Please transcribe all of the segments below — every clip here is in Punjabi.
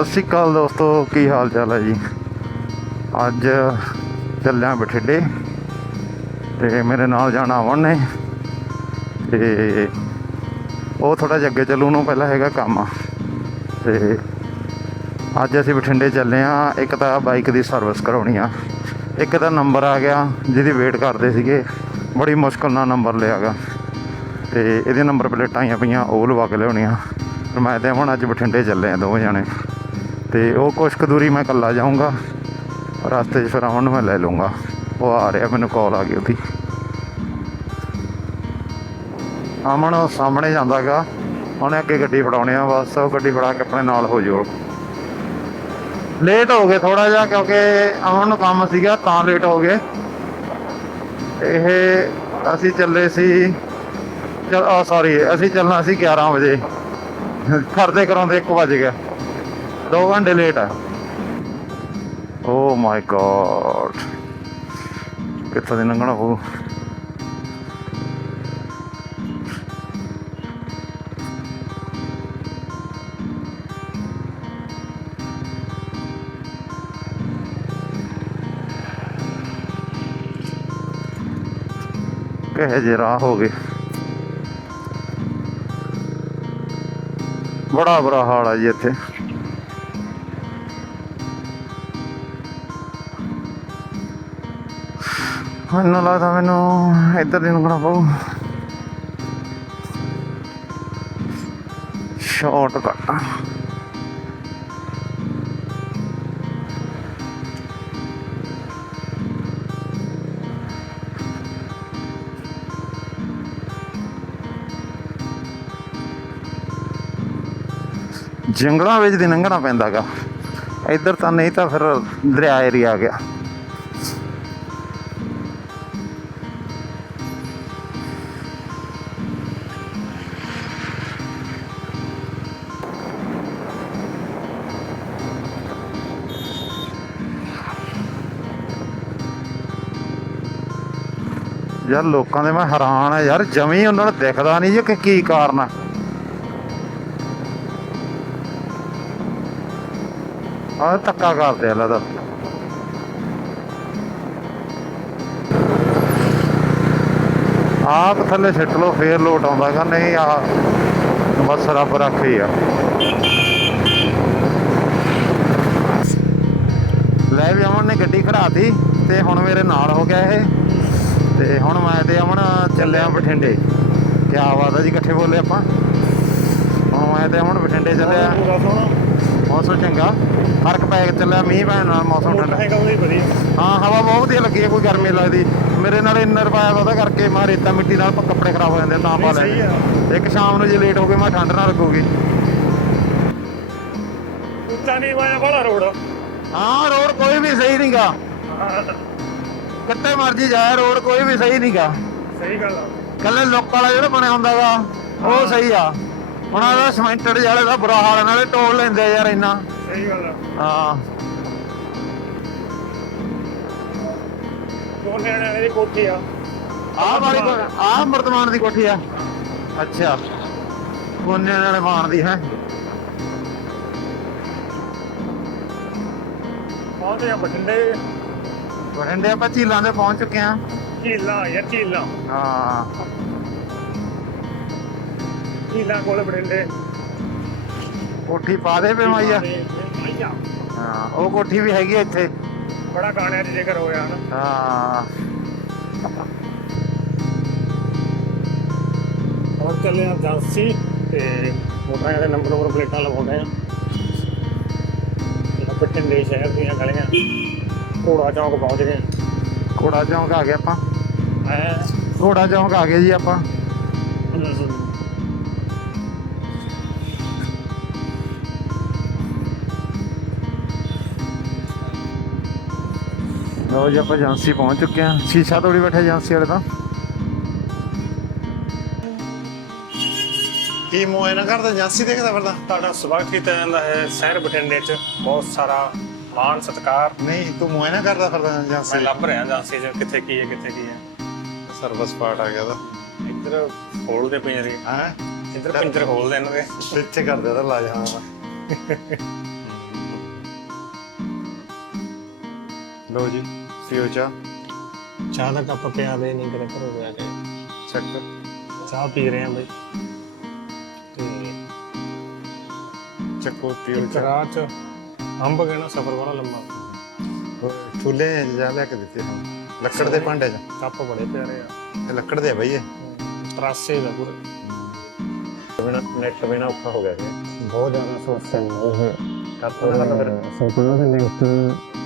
ਸਤਿ ਸ਼੍ਰੀ ਅਕਾਲ ਦੋਸਤੋ, ਕੀ ਹਾਲ ਚਾਲ ਹੈ ਜੀ? ਅੱਜ ਚੱਲਿਆ ਬਠਿੰਡੇ ਤੇ ਮੇਰੇ ਨਾਲ ਜਾਣਾ ਅਮਨ ਨੇ ਤੇ ਉਹ ਥੋੜਾ ਜਿਹਾ ਅੱਗੇ ਚੱਲੂ ਨੂੰ ਪਹਿਲਾਂ ਹੈਗਾ ਕੰਮ। ਤੇ ਅੱਜ ਅਸੀਂ ਬਠਿੰਡੇ ਚੱਲੇ ਆ ਇੱਕ ਤਾਂ ਬਾਈਕ ਦੀ ਸਰਵਿਸ ਕਰਾਉਣੀ ਆ। ਇੱਕ ਤਾਂ ਨੰਬਰ ਆ ਗਿਆ, ਜਿਹਦੀ ਵੇਟ ਕਰਦੇ ਸੀਗੇ, ਬੜੀ ਮੁਸ਼ਕਲ ਨਾਲ ਨੰਬਰ ਲਿਆ ਗਾ। ਤੇ ਇਹਦੇ ਨੰਬਰ ਪਲੇਟਾਂ ਆਈਆਂ ਪਈਆਂ, ਉਹ ਲਵਾ ਕੇ ਲਿਆਉਣੀਆਂ। ਮੈਂ ਤੇ ਹੁਣ ਅੱਜ ਬਠਿੰਡੇ ਚੱਲੇ ਆ ਦੋਵੇਂ ਜਾਣੇ। ਤੇ ਉਹ ਕੁਛ ਕੁ ਦੂਰੀ ਮੈਂ ਇਕੱਲਾ ਜਾਊਂਗਾ। ਰਸਤੇ 'ਚ ਫਿਰ ਅਮਨ ਨੂੰ ਮੈਂ ਲੈ ਲੂੰਗਾ ਉਹ ਆ ਰਿਹਾ, ਮੈਨੂੰ ਕਾਲ ਆ ਗਈ ਉਹਦੀ। ਅਮਨ ਉਹ ਸਾਹਮਣੇ ਜਾਂਦਾਗਾ। ਉਹਨੇ ਅੱਗੇ ਗੱਡੀ ਫੜਾਉਣੀ ਆ, ਬਸ ਉਹ ਗੱਡੀ ਫੜਾ ਕੇ ਆਪਣੇ ਨਾਲ ਹੋ ਜਾਓ। ਲੇਟ ਹੋ ਗਏ ਥੋੜਾ ਜਿਹਾ, ਕਿਉਂਕਿ ਅਮਨ ਨੂੰ ਕੰਮ ਸੀਗਾ, ਤਾਂ ਲੇਟ ਹੋ ਗਏ। ਇਹ ਅਸੀਂ ਚੱਲੇ ਸੀ, ਚਲ ਆ ਸੌਰੀ ਅਸੀਂ ਚੱਲਣਾ ਸੀ 11 ਵਜੇ। ਕਰਦੇ ਕਰਾਉਂਦੇ 1 ਵਜ ਗਿਆ। 2 ਘੰਟੇ ਲੇਟ ਆ। ਓ ਮਾਈ ਗॉड ਕਿੱਥੋਂ ਦੀ ਲੰਘਣਾ ਹੋਊ? ਕਹੇ ਜੇ ਰਾਹ ਹੋ ਗਏ। ਬੜਾ ਬੁਰਾ ਹਾਲ ਆ ਜੀ ਇੱਥੇ। ਮੈਨੂੰ ਲੱਗਦਾ ਮੈਨੂੰ ਇੱਧਰ ਦੀ ਲੰਘਣਾ ਪਊ ਸ਼ਾਰਟ ਕੱਟ ਜੰਗਲਾਂ ਵਿੱਚ ਦੀ ਲੰਘਣਾ ਪੈਂਦਾਗਾ। ਇੱਧਰ ਤਾਂ ਨਹੀਂ ਤਾਂ ਫਿਰ ਦਰਿਆ ਏਰੀਆ ਆ ਗਿਆ। ਯਾਰ ਲੋਕਾਂ ਦੇ ਮੈਂ ਹੈਰਾਨ ਆ ਯਾਰ, ਜਮੀ ਉਹਨਾਂ ਨੂੰ ਦਿਖਦਾ ਨਹੀਂ ਜੀ ਕਿ ਕੀ ਕਾਰਨ ਆ। ਆਹ ਧੱਕਾ ਕਰਦੇ ਆ ਲੱਗਦਾ ਆਪ ਥੱਲੇ ਸਿੱਟ ਲਓ, ਫੇਰ ਲੋਟ ਆਉਂਦਾ ਆਉਂਦਾਗਾ ਨਹੀਂ ਆ ਬਸ ਰੱਬ ਰੱਖੀ ਆ। ਲੈ ਵੀ ਅਮਨ ਨੇ ਗੱਡੀ ਖੜਾਤੀ ਤੇ ਹੁਣ ਮੇਰੇ ਨਾਲ ਹੋ ਗਿਆ ਇਹ। ਤੇ ਹੁਣ ਮੈਂ ਤੇ ਅਮਨ ਚੱਲਿਆ ਬਠਿੰਡੇ। ਕੀ ਬਾਤ ਆ ਜੀ ਇਕੱਠੇ ਬੋਲੇ ਆਪਾਂ। ਹੁਣ ਮੈਂ ਤੇ ਅਮਨ ਬਠਿੰਡੇ ਚੱਲਿਆ ਮੌਸਮ ਚੰਗਾ। ਫ਼ਰਕ ਪੈ ਕੇ ਚੱਲਿਆ ਮੀਂਹ ਪੈਣ ਨਾਲ ਮੌਸਮ ਠੰਡਾ। ਹਾਂ ਹਵਾ ਬਹੁਤ ਵਧੀਆ ਲੱਗੀ ਕੋਈ ਗਰਮੀ ਲੱਗਦੀ। ਮੇਰੇ ਨਾਲ ਇੰਨਰ ਪਾਇਆ ਉਹਦਾ ਕਰਕੇ ਮੈਂ ਰੇਤਾ ਮਿੱਟੀ ਨਾਲ ਕੱਪੜੇ ਖਰਾਬ ਹੋ ਜਾਂਦੇ ਤਾਂ ਪਾ ਲੈਂਦੇ ਇੱਕ ਸ਼ਾਮ ਨੂੰ ਜੇ ਲੇਟ ਹੋ ਗਏ ਮੈਂ ਠੰਡ ਨਾਲ ਲੱਗੂਗੀ। ਉੱਚਾ ਨਹੀਂ ਵਾਇਆ ਬੜਾ ਰੋਡ। ਹਾਂ ਰੋਡ ਕੋਈ ਵੀ ਸਹੀ ਨਹੀਂਗਾ ਕਿੱਥੇ ਮਰਜ਼ੀ ਜਾਏ ਰੋਡ ਕੋਈ ਵੀ ਸਹੀ ਨਹੀਂਗਾ ਸਹੀ ਗੱਲ ਆ। ਕੱਲੇ ਲੋਕ ਵਾਲਾ ਜਿਹੜਾ ਬਣਿਆ ਹੁੰਦਾਗਾ ਉਹ ਸਹੀ ਆ। ਹੁਣ ਉਹਦਾ ਸਮੈਂਟਡ ਵਾਲੇ ਦਾ ਬੁਰਾ ਹਾਲ ਨਾਲੇ ਟੋਲ ਲੈਂਦੇ ਯਾਰ ਇੰਨਾ। ਸਹੀ ਗੱਲ ਆ। ਹਾਂ। ਦੋ ਨਿਆਣਿਆਂ ਦੀ ਕੋਠੀ ਆ। ਆਹ ਵਾਲੀ ਆਹ ਮਰਤਮਾਨ ਦੀ ਕੋਠੀ ਆ। ਅੱਛਾ। ਕੋਨੇ ਵਾਲੇ ਮਾਨ ਦੀ ਹੈ। ਪਹੁੰਚੇ ਆ ਬਠਿੰਡੇ। ਬਠਿੰਡੇ ਆਪਾਂ ਝੀਲਾਂ ਦੇ ਪਹੁੰਚ ਚੁੱਕੇ ਆ ਝੀਲਾਂ ਯਾਰ ਝੀਲਾਂ। ਹਾਂ। ਝੀਲਾਂ ਕੋਲ ਬਠਿੰਡੇ। ਕੋਠੀ ਪਾ ਦੇ ਪੇ ਮਾਈਆ ਮਾਈਆ ਹਾਂ ਉਹ ਕੋਠੀ ਵੀ ਹੈਗੀ ਆ ਇੱਥੇ। ਬੜਾ ਗਾਣਿਆਂ 'ਚ ਜ਼ਿਕਰ ਹੋਇਆ ਹਨ ਹਾਂ। ਹੋਰ ਚੱਲੇ ਆ ਏਜੰਸੀ ਤੇ ਮੋਟਰਾਂ ਦੇ ਨੰਬਰ ਨੰਬਰ ਪਲੇਟਾਂ ਲਗਾਉਂਦੇ ਆ। ਬਠਿੰਡੇ ਸ਼ਹਿਰ ਦੀਆਂ ਗਲੀਆਂ। ਘੋੜਾ ਚੌਂਕ ਪਹੁੰਚ ਗਏ। ਘੋੜਾ ਚੌਂਕ ਆ ਗਏ ਆਪਾਂ। ਮੈਂ ਘੋੜਾ ਚੌਂਕ ਆ ਗਏ ਜੀ ਆਪਾਂ। ਲਓ ਜੀ ਆਪਾਂ ਏਜੰਸੀ ਪਹੁੰਚ ਚੁੱਕੇ ਆ ਸ਼ੀਸ਼ਾ ਤੋੜੀ ਬੈਠੇ ਏਜੰਸੀ ਵਾਲੇ ਤਾਂ। ਕੀ ਮੁਆਇਨਾ ਕਰਦਾ ਏਜੰਸੀ ਦੇਖਦਾ ਫਿਰਦਾ। ਤੁਹਾਡਾ ਸਵਾਗਤ ਕੀਤਾ ਜਾਂਦਾ ਹੈ ਸ਼ਹਿਰ ਬਠਿੰਡੇ 'ਚ। ਬਹੁਤ ਸਾਰਾ ਮਾਣ ਸਤਕਾਰ। ਨਹੀਂ ਤੂੰ ਮੋਇਨਾ ਕਰਦਾ ਫਿਰਦਾ ਜਾਂਸੀ ਮੈਂ ਲੱਭ ਰਿਹਾ ਜਾਂਸੀ ਜਿਵੇਂ ਕਿੱਥੇ ਕੀ ਹੈ ਕਿੱਥੇ ਕੀ ਹੈ। ਸਰਵਿਸ ਪਾਰਟ ਆ ਗਿਆ ਦਾ ਇੱਧਰ ਖੋਲਦੇ ਪਿੰਜਰੇ ਹਾਂ? ਇੱਧਰ ਪਿੰਜਰ ਖੋਲਦੇ ਇਹਨਾਂ ਦੇ ਸਵਿਚ ਕਰ ਦੇ ਤਾਂ ਲਾ ਜਾਣਾ ਲੋ ਜੀ ਪੀਓ ਚਾਹ। ਚਾਹ ਦਾ ਕੱਪ ਪਿਆ ਦੇ ਨਹੀਂ ਕਰੇ ਘਰੋਂ ਗਿਆ ਕੇ। ਚੈੱਕ। ਚਾਹ ਪੀ ਰਹੇ ਹਾਂ ਬਈ। ਚੱਕੋ ਪੀਓ ਚਾਹ। ਚਾਹ ਅੰਬ ਨਾ ਸਫ਼ਰ ਬੜਾ ਲੰਮਾ ਚੁੱਲ੍ਹੇ ਜਾ ਲੈ ਕੇ ਦਿੱਤੇ ਹਨ ਲੱਕੜ ਦੇ ਭਾਂਡੇ ਚ। ਕੱਪ ਬੜੇ ਪਿਆਰੇ ਆ। ਇਹ ਲੱਕੜ ਦੇ ਆ ਬਈ ਇਹ। ਤਰਾਸੇ ਦਾ ਪੂਰੇ ਬਿਨਾ ਨੈਟ ਬਿਨਾ ਔਖਾ ਹੋ ਗਿਆ ਜੀ ਬਹੁਤ ਜ਼ਿਆਦਾ ਸੋਚ ਹੈ। ਕੱਪ ਦਾ ਫਿਰ। ਸੋਚਣਾ ਤੇ ਲਿੰਕ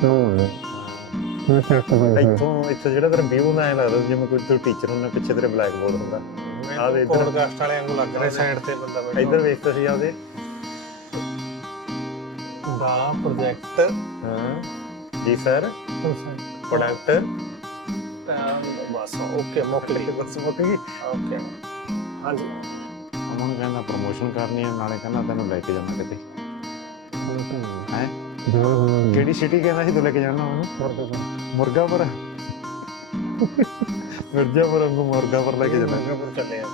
ਲਾਉਣੇ ਮੈਂ ਚੱਕ ਇੱਥੋਂ ਇੱਥੇ ਜਿਹੜਾ ਤੇਰਾ ਵਿਊ ਨਾ ਐ ਲੱਗਦਾ ਜਿਵੇਂ ਕੋਈ ਤੂੰ ਟੀਚਰ ਹੁੰਦਾ ਪਿੱਛੇ ਤੇਰੇ ਬਲੈਕ ਬੋਰਡ ਹੁੰਦਾ ਆਹ ਦੇ ਇੱਧਰ। ਪੋਡਕਾਸਟ ਵਾਲੇ ਵਾਂਗੂ ਲੱਗ ਰਿਹਾ ਸਾਈਡ ਤੇ ਬੰਦਾ ਬੈਠਾ। ਇੱਧਰ ਵੇਖ ਤੁਸੀਂ ਆਪਦੇ। ਦਾ ਪ੍ਰੋਜੈਕਟ। ਹਾਂ। ਜੀ ਸਰ। ਪ੍ਰੋਡਕਟ। ਬਸ ਓਕੇ ਮੌਕੇ ਤੇ ਬਸ ਮੁੱਕ ਗਈ। ਓਕੇ। ਹਾਂਜੀ। ਅਮਨ ਕਹਿੰਦਾ ਪ੍ਰੋਮੋਸ਼ਨ ਕਰਨੀ ਹੈ ਨਾਲੇ ਕਹਿੰਦਾ ਤੈਨੂੰ ਲੈ ਕੇ ਜਾਣਾ ਕਿਤੇ। ਹੈ। ਕਿਹੜੀ ਸਿਟੀ ਕਹਿੰਦਾ ਸੀ ਤੂੰ ਲੈ ਕੇ ਜਾਣਾ ਉਹਨੂੰ? ਮੁਰਗਾਪੁਰ। ਮਿਰਜ਼ਾਪੁਰ ਨੂੰ ਮੁਰਗਾਪੁਰ ਲੈ ਕੇ ਜਾਣਾ। ਫਿਰ ਚੱਲੇ ਆ।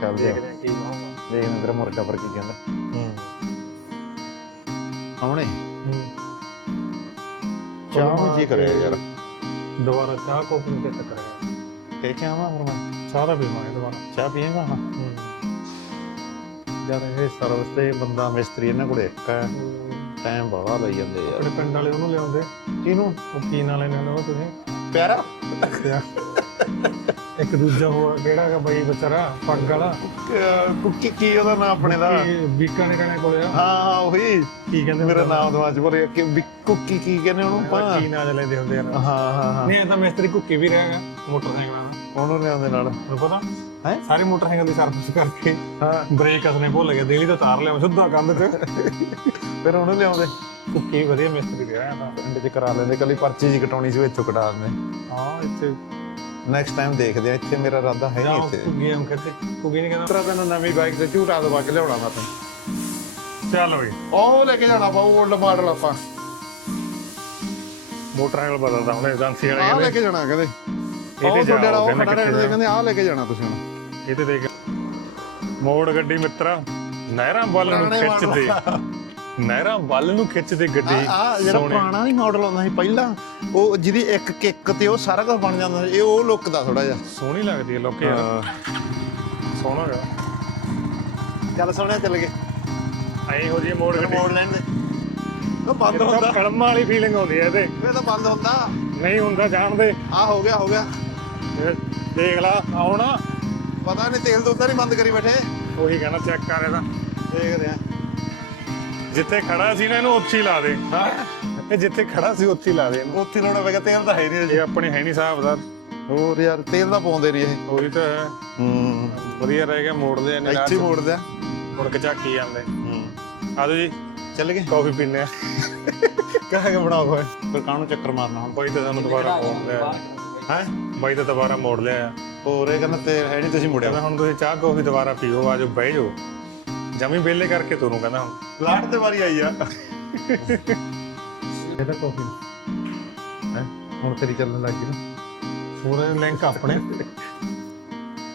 ਚੱਲ ਦੇਖਦੇ ਆ ਕੀ ਹੋਊਗਾ ਦੇਖਦੇ ਤੇਰਾ ਮੁਰਗਾਪੁਰ ਕੀ ਕਹਿੰਦਾ। ਆਉਣੇ। ਚਾਹ ਨੂੰ ਜੀ ਕਰਿਆ ਯਾਰ। ਦੁਬਾਰਾ ਚਾਹ ਕੋਪ ਨੂੰ ਕਿੱਥੇ ਕਰਿਆ ਕੇ ਕਿਆ ਆਵਾਂ ਫਿਰ ਮੈਂ। ਦਾ ਪੀਵਾਂਗੇ ਦੁਬਾਰਾ। ਚਾਹ ਪੀਏਗਾ ਹਾਂ। ਯਾਰ ਇਹ ਸਰਵਿਸ ਤੇ ਬੰਦਾ ਮਿਸਤਰੀ ਇਹਨਾਂ ਕੋਲ ਇੱਕ ਹੈ। ਟਾਈਮ ਬੜਾ ਲਈ ਜਾਂਦੇ ਯਾਰ। ਆਪਣੇ ਪਿੰਡ ਵਾਲੇ ਉਹਨੂੰ ਲਿਆਉਂਦੇ। ਕਿਹਨੂੰ? ਉਹ ਪੀਣ ਵਾਲੇ ਨੇ ਉਹ ਤੁਸੀਂ। ਪਿਆਰਾ? ਇੱਕ ਦੂਜਾ ਹੋ ਕਿਹੜਾ ਹੈਗਾ ਬਈ ਵਿਚਾਰਾ ਪੱਗ ਵਾਲਾ? ਕੁੱਕੀ ਕੀ ਉਹਦਾ ਨਾਮ ਆਪਣੇ ਦਾ? ਬੀਕਾਨੇ ਕਾਣੇ ਕੋਲੇ ਆ। ਹਾਂ ਹਾਂ ਉਹੀ। ਕੀ ਕਹਿੰਦੇ ਮੇਰਾ ਨਾਮ ਦਵਾ ਚ ਬੋਲੇ ਕਿ ਵੀ ਕੁੱਕੀ ਕੀ ਕਹਿੰਦੇ ਉਹਨੂੰ? ਪਾ ਕੀ ਨਾਂ ਲੈਂਦੇ ਹੁੰਦੇ ਯਾਰ ਹਾਂ ਹਾਂ ਹਾਂ। ਨਹੀਂ ਇਹ ਤਾਂ ਮਿਸਤਰੀ ਕੁੱਕੀ ਵੀ ਰਹੇਗਾ ਮੋਟਰਸਾਈਕਲਾਂ ਦਾ। ਉਹਨੂੰ ਲਿਆਉਂਦੇ ਨਾਲ। ਤੁਹਾਨੂੰ ਪਤਾ? ਹੈਂ? ਸਾਰੇ ਮੋਟਰਸਾਈਕਲ ਦੀ ਸਰਵਿਸ ਕਰਕੇ ਹਾਂ। ਬ੍ਰੇਕ ਅਸਨੇ ਭੁੱਲ ਗਿਆ ਦੇਲੀ ਤਾਂ ਤਾਰ ਲਿਆ ਸਿੱਧਾ ਕੰਧ 'ਚ। ਫਿਰ ਉਹਨੂੰ ਲਿਆਉਂਦੇ ਕੁੱਕੀ ਵਧੀਆ ਮਿਸਤਰੀ ਰਿਹਾ ਤਾਂ। ਪਿੰਡ ਚ ਕਰਾ ਲੈਂਦੇ ਕੱਲੀ ਪਰਚੀ ਜੀ ਕਟਾਉਣੀ ਸੀ ਇੱਥੋਂ ਕਟਾ ਦਿੰਦੇ। ਹਾਂ ਇੱਥੇ ਨੈਕਸਟ ਟਾਈਮ ਦੇਖਦੇ ਆ ਇੱਥੇ ਮੇਰਾ ਇਰਾਦਾ ਹੈ ਨਹੀਂ ਜਾਂ ਇੱਥੇ। ਗੇਮ ਖੇਡਦੇ ਕੁੱਕੀ ਨਹੀਂ ਕਹਿੰਦਾ ਤਰਾ ਤੈਨੂੰ ਨਵੀਂ ਬਾਈਕ ਤੇ ਝੂਟਾ ਦਵਾ ਕੇ ਲਿਆਉਣਾ ਮੈਂ ਤੈਨੂੰ। ਚੱਲ ਬਈ ਉਹ ਲੈ ਕੇ ਜਾਣਾ ਪਾਉ 올ਡ ਮਾਡਲ ਆਪਾਂ। ਮੋਟਰਸਾਈਕਲ ਬਦਲਦਾ ਹੁਣ ਏਜੰਸੀ ਵਾਲੇ ਆਹ ਲੈ ਕੇ ਜਾਣਾ ਕਹਿੰਦੇ। ਇਹ ਤੇ ਉਹ ਤੁਹਾਡੇ ਉਹ ਜਾਓ, ਖੜਾ ਰਹਿਣ ਦੇ ਕਹਿੰਦੇ ਆਹ ਲੈ ਕੇ ਜਾਣਾ ਤੁਸੀਂ ਹੁਣ। ਇਹ ਤੇ ਦੇਖ। ਮੋੜ ਗੱਡੀ ਮਿੱਤਰਾ ਨਹਿਰਾਂ ਵੱਲ ਨੂੰ ਖਿੱਚਦੇ। ਨਹਿਰਾਂ ਵੱਲ ਨੂੰ ਖਿੱਚਦੇ ਗੱਡੀ ਆ ਜਿਹੜਾ। ਪੁਰਾਣਾ ਨਹੀਂ ਮਾਡਲ ਆਉਂਦਾ ਸੀ ਪਹਿਲਾਂ। ਉਹ ਜਿਹਦੀ ਇੱਕ ਕਿੱਕ ਤੇ ਉਹ ਸਾਰਾ ਕੁਝ ਬਣ ਜਾਂਦਾ ਇਹ ਉਹ ਲੁੱਕ ਦਾ ਥੋੜਾ ਜਿਹਾ। ਸੋਹਣੀ ਲੱਗਦੀ ਹੈ ਲੋਕੇ ਯਾਰ ਸੋਹਣਾ ਗਾ। ਚੱਲ ਸੋਹਣਿਆ ਚੱਲ ਗਏ। ਐਂ ਹੋ ਜੀ ਮੋੜ ਗੱਡੀ ਮੋੜ ਲੈਣ ਦੇ। ਉਹ ਬੰਦ ਹੁੰਦਾ। ਫਿਲਮ ਵਾਲੀ ਫੀਲਿੰਗ ਆਉਂਦੀ ਹੈ ਇਹਦੇ। ਇਹ ਤਾਂ ਬੰਦ ਹੁੰਦਾ। ਨਹੀਂ ਹੁੰਦਾ ਜਾਣਦੇ ਆ ਹੋ ਗਿਆ ਹੋ ਗਿਆ। ਦੇਖ ਲਾ ਆਉਣਾ। ਪਤਾ ਨਹੀਂ ਤੇਲ ਤੋਂ ਨਹੀਂ ਬੰਦ ਕਰੀ ਬੈਠੇ। ਉਹੀ ਕਹਿਣਾ ਚੈੱਕ ਕਰ ਇਹਦਾ। ਦੇਖਦੇ ਆ ਜਿੱਥੇ ਖੜਾ ਸੀ ਨਾ ਇਹਨੂੰ ਉੱਥੇ ਹੀ ਲਾ ਦੇ। ਹਾਂ। ਇਹ ਜਿੱਥੇ ਖੜਾ ਸੀ ਉੱਥੇ ਹੀ ਲਾ ਦੇ। ਇਹਨੂੰ ਉੱਥੇ ਲਾਉਣਾ ਪੈਗਾ ਤੇਲ ਤਾਂ ਹੈ ਨਹੀਂ ਇਹ ਆਪਣੇ ਹੈ ਨਹੀਂ ਸਾਹਿਬਦਾਰ ਹੋਰ ਯਾਰ ਤੇਲ ਤਾਂ ਪਾਉਂਦੇ ਨਹੀਂ ਇਹ। ਉਹੀ ਤਾਂ ਹੈ। ਹੂੰ। ਵਧੀਆ ਰਹਿ ਗਿਆ ਮੋੜਦੇ ਇਹਨੇ ਇੱਥੇ ਹੀ ਮੋੜਦੇ ਆ। ਮੁੜ ਕੇ ਝਾਕੀ ਜਾਂਦੇ। ਹੂੰ। ਆਜੋ ਜੀ। ਚੱਲ ਗਏ। ਕਾਫੀ ਪੀਨੇ ਆ। ਕਹਾਂ ਕਿ ਬਣਾਓ ਹੋਏ ਫਿਰ ਕਾਹਨੂੰ ਚੱਕਰ ਮਾਰਨਾ? ਹੁਣ ਬਾਈ ਤਾਂ ਸਾਨੂੰ ਦੁਬਾਰਾ ਮੋੜ ਲਿਆ ਹੈ? ਬਾਈ ਤਾਂ ਦੁਬਾਰਾ ਮੋੜ ਲਿਆ। ਹੋਰ ਇਹ ਕਹਿੰਦਾ ਤੇਲ ਹੈ ਨਹੀਂ ਤੁਸੀਂ ਮੁੜਿਆ। ਕਹਿੰਦਾ ਹੁਣ ਤੁਸੀਂ ਚਾਹ ਕਾਫੀ ਦੁਬਾਰਾ ਪੀਓ ਆਜੋ ਬਹਿ ਜਾਓ। ਜਮੀ ਵਿਹਲੇ ਕਰਕੇ ਤੁਹਾਨੂੰ ਕਹਿੰਦਾ ਹੁਣ। ਲਾਟ ਤੇ ਵਾਰੀ ਆਈ ਆ। ਇਹ ਤਾਂ ਕਾਫੀ ਹੈਂ? ਹੁਣ ਤੇਰੀ ਚੱਲਣ ਲੱਗ ਗਈ ਨਾ। ਪੂਰੇ ਲਿੰਕ ਆਪਣੇ।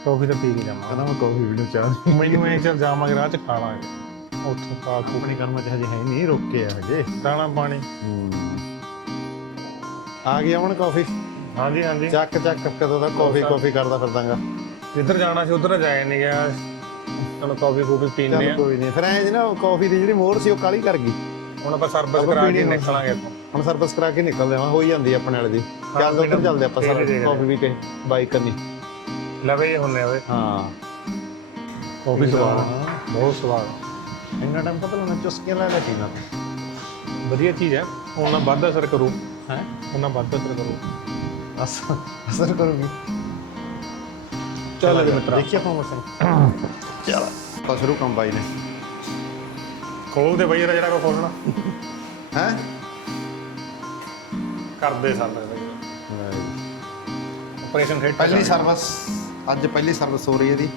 ਕਾਫੀ ਤਾਂ ਪੀ ਕੇ ਜਾਵਾਂ ਕਹਿੰਦਾ ਮੈਂ ਕਾਫੀ ਵੀਡੀਓ ਚਾਹ ਮੈਨੂੰ ਇਹ ਚੱਲ ਜਾਵਾਂਗੇ ਰਾਹ ਚ ਖਾ ਲਾਂਗੇ। ਉੱਥੋਂ ਖਾ ਕੇ ਆਪਣੀ ਕਰਮ ਚ ਹਜੇ ਹੈ ਨਹੀਂ ਰੁਕੇ ਆ ਹਜੇ। ਦਾਣਾ ਪਾਣੀ। ਆ ਗਿਆ ਹੁਣ ਕਾਫੀ। ਹਾਂਜੀ ਹਾਂਜੀ। ਚੱਕ ਚੱਕ ਕਦੋਂ ਦਾ ਕਾਫੀ ਕਾਫੀ ਕਰਦਾ ਫਿਰਦਾਗਾ। ਜਿੱਧਰ ਜਾਣਾ ਸੀ ਉਧਰ ਜਾਇਆ ਨਹੀਂ ਗਿਆ। ਚਲੋ ਕਾਫੀ ਕੂਫੀ ਚੱਲ ਆ। ਕੋਈ ਨਹੀਂ। ਫਿਰ ਐ ਨਾ ਕਾਫੀ ਦੀ ਜਿਹੜੀ ਮੋਹਰ ਸੀ ਉਹ ਕਾਲੀ ਕਰ ਗਈ। ਹੁਣ ਆਪਾਂ ਸਰਵਿਸ ਆਪਾਂ ਕਰਾ ਕੇ ਪੀਣੀ ਹੁਣ। ਨਿਕਲਾਂਗੇ ਇੱਥੋਂ ਹੁਣ ਸਰਵਿਸ ਕਰਾ ਕੇ ਨਿਕਲਦੇ ਆ ਹੋ ਹੀ ਜਾਂਦੀ ਆ ਆਪਣੇ ਵਾਲੇ ਦੀ। ਚੱਲ ਉੱਧਰ ਚੱਲਦੇ ਆਪਾਂ ਸਾਰਾ ਕਾਫੀ ਵੀ ਕੇ ਬਾਈਕ ਕਰਨੀ। ਲਵੇ ਹੁੰਨੇ ਓਏ ਹਾਂ। ਕਾਫੀ ਸਵਾਦ ਆ, ਬਹੁਤ ਸਵਾਦ। ਇੰਨਾ ਟਾਈਮ ਪਤਾ ਲੱਗਣਾ ਚੁਸਕੀਆਂ ਲੈ ਲੈ ਪੀਣਾ ਵਧੀਆ ਚੀਜ਼ ਹੈ। ਉਹਨਾਂ ਵੱਧ ਅਸਰ ਕਰੂ। ਹੈ? ਉਹਨਾਂ ਵੱਧ ਅਸਰ ਕਰੂ। ਅਸ ਅਸਰ ਕਰੂਗੀ। ਚੱਲ ਜੀ। ਮਿੱਤਰਾ। ਦੇਖੀਏ ਆਪਾਂ ਮੋਟਰਸਾਈਕਲ ਚੱਲ। ਤਾਂ ਸ਼ੁਰੂ ਕੰਮ ਬਾਈ ਨੇ। ਖੋਲ ਦੇ ਬਈ ਇਹਦਾ ਜਿਹੜਾ ਕੋ ਖੋਲਣਾ ਹੈ? ਕਰਦੇ ਸਨ ਆਪਰੇਸ਼ਨ ਥੀਏਟਰ ਪਹਿਲੀ ਸਰਵਿਸ ਅੱਜ ਪਹਿਲੀ ਸਰਵਿਸ ਹੋ ਰਹੀ ਹੈ ਇਹਦੀ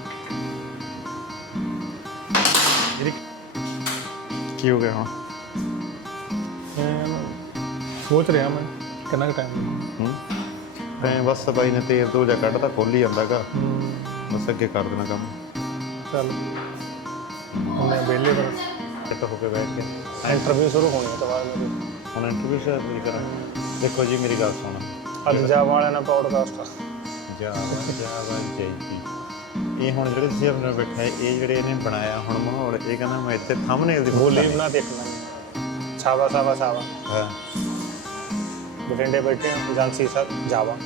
ਕੀ ਹੋ ਗਿਆ ਹੁਣ? ਸੋਚ ਰਿਹਾ ਮੈਂ ਕਿੰਨਾ ਟਾਈਮ ਹੂੰ। ਐ ਬਸ ਬਾਈ ਨੇ ਤੇਲ ਤੋਂ ਜਾ ਕੱਢਤਾ ਖੋਲ ਹੀ ਜਾਂਦਾਗਾ ਬਸ ਅੱਗੇ ਕਰ ਦੇਣਾ ਕੰਮ। ਚੱਲ। ਉਹਨੇ ਬੇਲੇ ਪਰ ਕਿੱਥੇ ਹੋ ਕੇ ਬੈਠ ਕੇ ਇੰਟਰਵਿਊ ਸ਼ੁਰੂ ਹੋਣੀ ਹੈ ਤਾਂ ਬਾਅਦ ਵਿੱਚ ਹੁਣ ਇੰਟਰਵਿਊ ਸ਼ੇਅਰ ਨਹੀਂ ਕਰਾਂ ਦੇਖੋ ਜੀ ਮੇਰੀ ਗੱਲ ਸੁਣੋ। ਜਾਵਾ ਵਾਲਿਆਂ ਨਾਲ ਪੌਡਕਾਸਟ ਜਾਵਾ ਜਾਵਾ ਜੈਪੀ ਇਹ ਹੁਣ ਜਿਹੜੇ ਤੁਸੀਂ ਆਪਣੇ ਬੈਠਾ ਇਹ ਜਿਹੜੇ ਇਹਨੇ ਬਣਾਇਆ ਹੁਣ ਮਾਹੌਲ ਇਹ ਕਹਿੰਦਾ ਮੈਂ ਇੱਥੇ ਥੰਬਨੇਲ ਦੀ ਬੋਲੀ ਬਣਾ ਦੇਖਣਾ ਛਾਵਾ ਛਾਵਾ ਛਾਵਾ। ਹਾਂ। ਬਠਿੰਡੇ ਬੈਠੇ ਹਾਂ ਏਜੰਸੀ ਸਰ ਜਾਵਾ।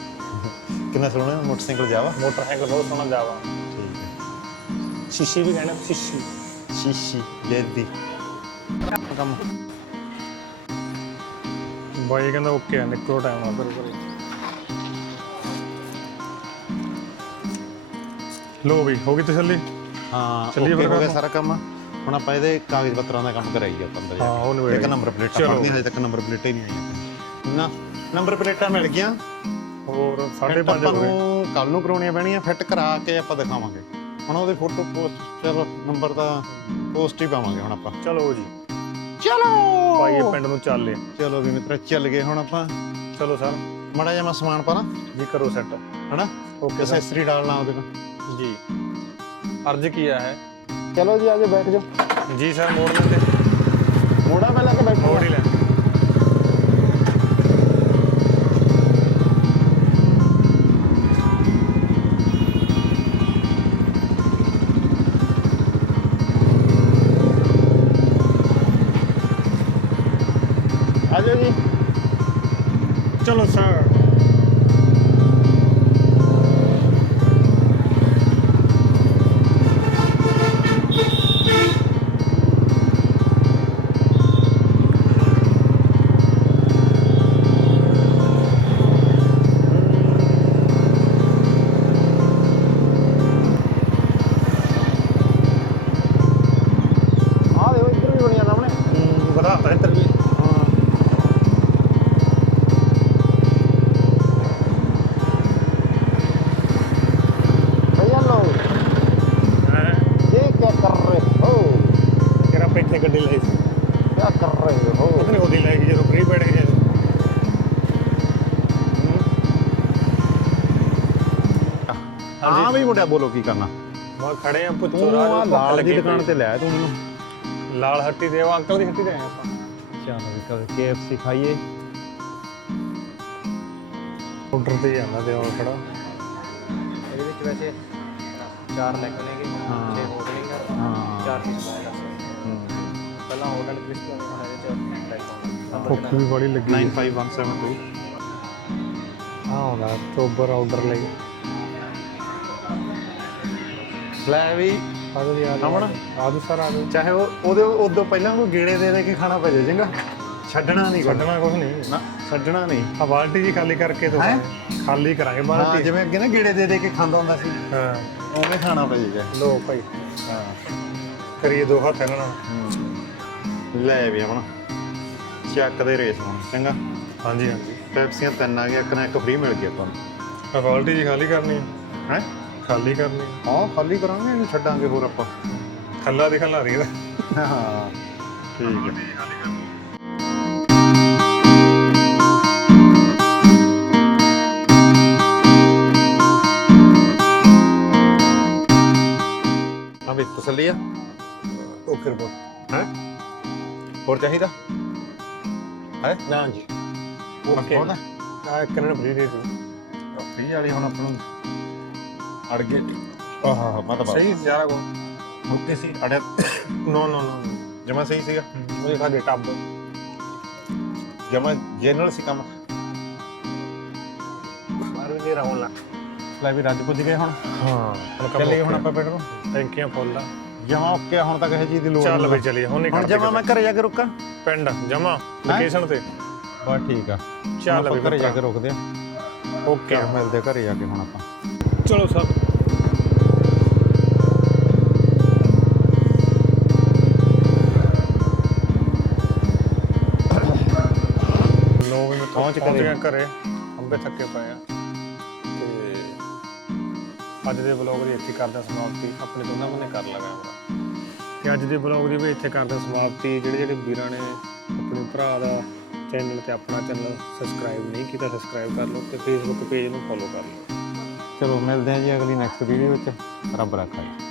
ਕਿੰਨਾ ਸੋਹਣਾ ਮੋਟਰਸਾਈਕਲ ਜਾਵਾ? ਮੋਟਰਸਾਈਕਲ ਬਹੁਤ ਸੋਹਣਾ ਜਾਵਾ। ਠੀਕ ਹੈ। ਸ਼ੀਸ਼ੀ ਵੀ ਕਹਿੰਦੇ ਸ਼ੀਸ਼ੀ। ਸ਼ੀਸ਼ੀ ਲੈਦੀ ਕੰਮ। ਬਾਈ ਕਹਿੰਦਾ ਓਕੇ ਆ ਨਿਕਲੋ ਟਾਈਮ ਆ ਫਿਰ ਕਰੇ ਲੋ ਵੀ ਹੋ ਗਈ ਤਸੱਲੀ ਹਾਂ ਚੱਲੀਏ ਫਿਰ ਹੋ ਗਿਆ। ਸਾਰਾ ਕੰਮ ਹੁਣ ਆਪਾਂ ਇਹਦੇ ਕਾਗਜ਼ ਪੱਤਰਾਂ ਦਾ ਕੰਮ ਕਰਾਈਏ ਆਪਾਂ ਅੰਦਰ ਜਾ ਹਾਂ, ਉਹ ਕੇ। ਨਿਬੇੜ ਇੱਕ। ਨੰਬਰ ਪਲੇਟਾਂ। ਫੜਦੀਆਂ ਹਜੇ ਤੱਕ ਨੰਬਰ ਪਲੇਟਾਂ ਹੀ ਨਹੀਂ ਆਈਆਂ ਨਾ ਨੰਬਰ ਪਲੇਟਾਂ ਮਿਲ ਗਈਆਂ ਹੋਰ ਫਿਰ 5:30 ਆਪਾਂ ਹੋ ਗਏ ਕੱਲ ਨੂੰ ਕਰਾਉਣੀਆਂ ਪੈਣੀਆਂ ਫਿੱਟ ਕਰਾ ਕੇ ਆਪਾਂ ਦਿਖਾਵਾਂਗੇ ਹੁਣ ਉਹਦੇ ਫੋਟੋ ਪੋਸਟ ਚਲੋ ਨੰਬਰ ਤਾਂ ਪੋਸਟ ਹੀ ਪਾਵਾਂਗੇ ਹੁਣ ਆਪਾਂ ਚਲੋ ਜੀ ਚਲੋ। ਭਾਈ ਪਿੰਡ ਨੂੰ ਚੱਲ ਚਲੋ ਵੀ ਮਿੱਤਰ ਚੱਲ ਗਏ ਹੁਣ ਆਪਾਂ। ਚਲੋ ਸਰ। ਮੜਾ ਜਿਹਾ ਮੈਂ ਸਮਾਨ ਪਾਣਾ ਜੀ ਕਰੋ ਸੈੱਟ ਹਨਾ? ਓਕੇ ਸਰ ਇਸਤਰੀ ਡਾਲਣਾ ਉਹਦੇ ਨਾਲ ਜੀ। ਅਰਜ ਕੀ ਆ ਹੈ ਚਲੋ ਜੀ ਆ ਆਜੋ ਬੈਠ ਜਾਓ। ਜੀ ਸਰ ਮੋੜ ਲੈਂਦੇ। ਮੋੜਾ ਪਹਿਲਾਂ ਤਾਂ ਬੈਠੋ। ਮੋੜ ਹੀ ਲੈਂਦੇ। চলো तेरा पे इतने गड्डी लाई थी क्या कर रहे हो कितनी गोदी लाएगी जो फ्री बैठ गए ਹਾਂ ਵੀ ਮੁੰਡਿਆ ਬੋਲੋ ਕੀ ਕਰਨਾ वहाँ खड़े हैं पुच्छो ਤੂੰ ਆ राज ਲਾਲ ਦੀ ਦੁਕਾਨ ਤੇ ਲੈ ਤੂੰ ਮੈਨੂੰ लाल हट्टी दे वो अंकल की हट्टी दे आए ਆਪਾਂ ਚਲੋ ਵੀ ਕਦੇ KFC ਖਾਈਏ ਆਰਡਰ ਤੇ ਜਾਂਦਾ ਤੇ ਉਹ ਖੜਾ ਇਹਦੇ ਵਿੱਚ ਵੈਸੇ ਚਾਰ ਲੈਗ ਨੇਗੇ ਹਾਂ। ਛੇ ਹੋਟਲਿੰਗ ਹਾਂ ਚਾਰ ਪੀਸ ਬਾਇਲ ਹੂੰ। ਪਹਿਲਾਂ ਚ ਭੁੱਖ ਵੀ ਬੜੀ ਲੱਗੀ 95172 ਹਾਂ ਉਹਦਾ ਚੋਬਰ ਆਰਡਰ ਲਈ ਲੈ ਵੀ ਜੀ ਆਜੋ ਅਮਨ? ਆਜੋ ਸਰ ਆਜੋ ਚਾਹੇ ਉਹ ਉਹਦੇ ਉਦੋਂ ਪਹਿਲਾਂ ਕੋਈ ਗੇੜੇ ਦੇ ਦੇ ਕੇ ਖਾਣਾ ਪੈ ਚੰਗਾ ਛੱਡਣਾ ਨਹੀਂ। ਛੱਡਣਾ ਕੁਝ ਨਹੀਂ ਨਾ ਛੱਡਣਾ ਨਹੀਂ ਆ ਬਾਲਟੀ ਜੀ ਖਾਲੀ ਕਰਕੇ ਦੋ ਹੈਂ? ਖਾਲੀ ਕਰਾਂਗੇ ਹਾਂ ਬਾਲਟੀ ਜਿਵੇਂ ਅੱਗੇ ਨਾ ਗੇੜੇ ਦੇ ਦੇ ਕੇ ਖਾਂਦਾ ਹੁੰਦਾ ਸੀ ਹਾਂ ਉਵੇਂ ਖਾਣਾ ਪੈ ਜਾਏਗਾ ਲੋ ਭਾਈ ਹਾਂ ਕਰੀਏ ਦੋ ਹੱਥ ਇਹਨਾਂ ਨਾਲ ਲੈ ਵੀ ਆਪਣਾ ਚੱਕ ਦੇ ਰੇਸ ਹੁਣ ਚੰਗਾ? ਹਾਂਜੀ ਹਾਂਜੀ। ਪੈਪਸੀਆਂ ਤਿੰਨ ਆ ਗਿਆ ਇੱਕ ਨਾ ਇੱਕ ਫ੍ਰੀ ਮਿਲ ਗਿਆ ਆਪਾਂ ਨੂੰ। ਆ ਬਾਲਟੀ ਜੀ ਖਾਲੀ ਕਰਨੀ ਹੈ ਹੈ? ਖਾਲੀ ਕਰਨੀ ਹੈ। ਹਾਂ ਖਾਲੀ ਕਰਾਂਗੇ ਇਹਨੂੰ ਛੱਡਾਂਗੇ ਹੋਰ ਆਪਾਂ। ਖੱਲਾ ਦੀ ਖੱਲਾ ਰਹੀ ਇਹਦਾ। ਹਾਂ ਠੀਕ ਹੈ ਹਾਂ ਵੀ ਤਸੱਲੀ ਆ। Okay report. ਹੈ? ਹੋਰ ਚਾਹੀਦਾ? ਹੈ? ਨਾ ਜੀ। ਓਕੇ ਆ ਇੱਕ ਇਹਨਾਂ ਨੇ ਫ੍ਰੀ ਦੇ ਦਿੱਤੀ ਫ੍ਰੀ ਵਾਲੀ ਹੁਣ ਆਪਾਂ ਨੂੰ ਅੜ ਗਏ। ਆਹ ਮੈਂ ਤਾਂ ਬਸ। ਸਹੀ ਸਾਰਾ ਕੋ ਓਕੇ ਸੀ ਅੜਿਆ। ਨੋ ਨੋ ਨੋ ਜਮਾ ਸਹੀ ਸੀਗਾ। ਮੁਝੇ ਖਾ ਦੇ ਟੱਬ। ਜਮਾ ਜਨਰਲ ਸੀ ਕੰਮ। ਮਾਰ ਨਹੀਂ ਰਹਾ ਹੁਣ ਲੈ ਵੀ ਰੱਜ ਪੁੱਜ ਗਏ ਹੁਣ। ਹਾਂ ਚੱਲੀਏ ਹੁਣ ਆਪਾਂ ਨੂੰ। ਟੈਂਕੀਆਂ ਫੁੱਲ। ਆ ਜਮਾ ਓਕੇ ਹੁਣ ਤੱਕ ਇਹ ਚੀਜ਼ ਦੀ ਲੋੜ ਚੱਲ। ਵੀ ਚਲੀਏ ਹੁਣ ਨਹੀਂ ਹੁਣ ਕਰਦੇ ਜਮਾ ਮੈਂ ਘਰੇ ਜਾ ਕੇ ਰੁਕਾਂ। ਪਿੰਡ ਜਮਾ ਲੋਕੇਸ਼ਨ ਤੇ। ਬਸ ਠੀਕ ਆ। ਚੱਲ ਆਪਾਂ ਵੀ ਘਰੇ ਜਾ ਕੇ। ਰੁਕਦੇ ਆ। ਓਕੇ। ਮਿਲਦੇ ਆ ਘਰੇ ਜਾ ਕੇ ਹੁਣ ਆਪਾਂ। ਚਲੋ ਸਰ। ਲੋ ਵੀ ਮੈਂ ਪਹੁੰਚ ਪਹੁੰਚ ਘਰੇ। ਗਿਆ ਘਰੇ। ਅੰਬੇ ਥੱਕੇ ਪਏ ਆ। ਤੇ ਅੱਜ ਦੇ ਵਲੌਗ ਦੀ ਇੱਥੇ ਕਰਦਾ ਸਮਾਪਤੀ। ਆਪਣੇ ਦੋਨਾਂ ਬੰਨੇ ਕਰ ਲਗਾ ਤੇ ਅੱਜ ਦੇ ਵਲੌਗ ਦੀ ਵੀ ਇੱਥੇ ਕਰਦਾ ਸਮਾਪਤੀ। ਜਿਹੜੇ ਜਿਹੜੇ ਵੀਰਾਂ ਨੇ ਆਪਣੇ ਭਰਾ ਦਾ ਚੈਨਲ ਤੇ ਆਪਣਾ ਚੈਨਲ ਸਬਸਕ੍ਰਾਈਬ ਨਹੀਂ ਕੀਤਾ ਸਬਸਕ੍ਰਾਈਬ ਕਰ ਲਓ ਤੇ ਫੇਸਬੁੱਕ ਪੇਜ ਨੂੰ ਫੋਲੋ ਕਰ ਲਓ। ਚਲੋ, ਮਿਲਦੇ ਹਾਂ ਜੀ ਅਗਲੀ ਨੈਕਸਟ ਵੀਡੀਓ ਵਿੱਚ। ਰੱਬ ਰੱਖਾ ਜੀ।